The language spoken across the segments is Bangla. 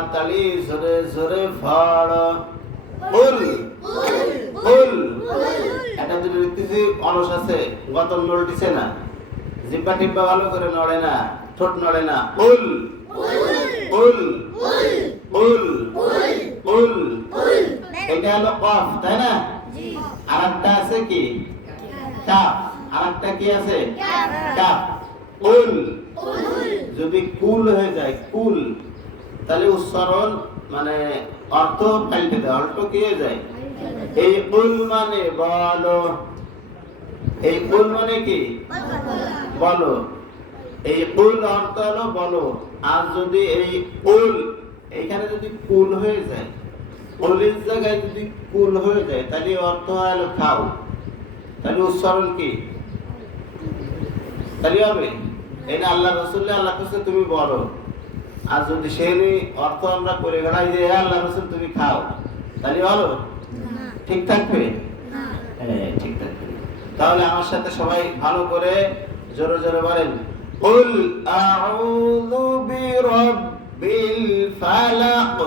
তাড়াতাড়ি জোরে জোরে পড়ো কুল কুল এটা যদি দেখতেছি অলস আছে গতন নড়তিছে না জিহ্বা টিব্বা ভালো করে নড়ে না ঠোঁট নড়ে না কুল কুল কুল কুল এটা হলো কফ তাই না আরেকটা আছে কি কাফ আরেকটা কি আছে কাফ কুল যদি কুল হয়ে যায় কুল তাহলে উচ্চারণ মানে অর্থ পাল্টে দেয় অর্থ কি হয়ে যায় এই কুল মানে বলো এই কুল মানে কি বলো এই কুল অর্থ হলো বলো আর যদি এই কুল এখানে যদি কুল হয়ে যায় কুলের জায়গায় যদি কুল হয়ে যায় তাহলে অর্থ হলো খাও তাহলে উচ্চারণ কি তাহলে হবে এটা আল্লাহ রাসূল আল্লাহ কাছে তুমি বলো আর যদি সেই অর্থ আমরা করে গড়াই যে আল্লাহ রাসূল তুমি খাও তাহলে হলো ঠিক থাকবে হ্যাঁ ঠিক থাকবে তাহলে আমার সাথে সবাই ভালো করে জোরে জোরে বলেন কুল আউযু বিরাব্বিল ফালাক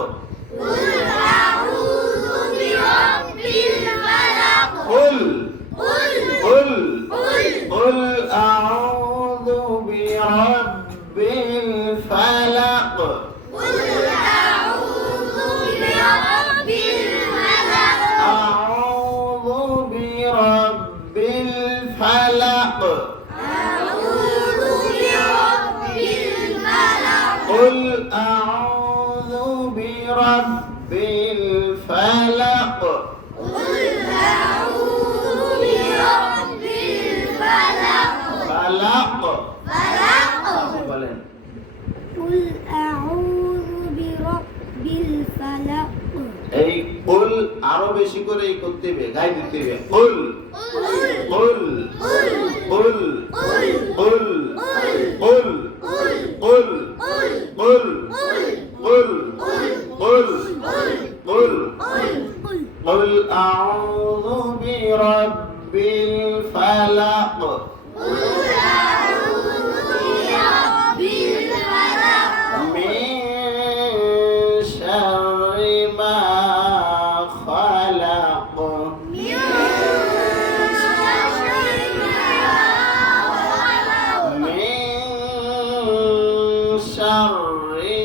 কুল আউযু বিরাব্বিল ফালাক কুল কুল কুল আউযু বিরাব্বিল ফালাক কুল আউযু বিরাব্বিল ফালাক আউযু বিরাব্বিল ফালাক আউযু বিরাব্বিল ফালাক قل أعوذ برب الفلق قل أعوذ برب الفلق فلق فلق বলেন قل أعوذ برب الفلق এই কুল আরো বেশি করে এই করতে হবে গাই দিতে হবে কুল কুল কুল কুল কুল কুল কুল কুল কুল কুল قل أعوذ برب الفلق قل أعوذ برب الفلق من شر ما خلق من شر ما خلق من شر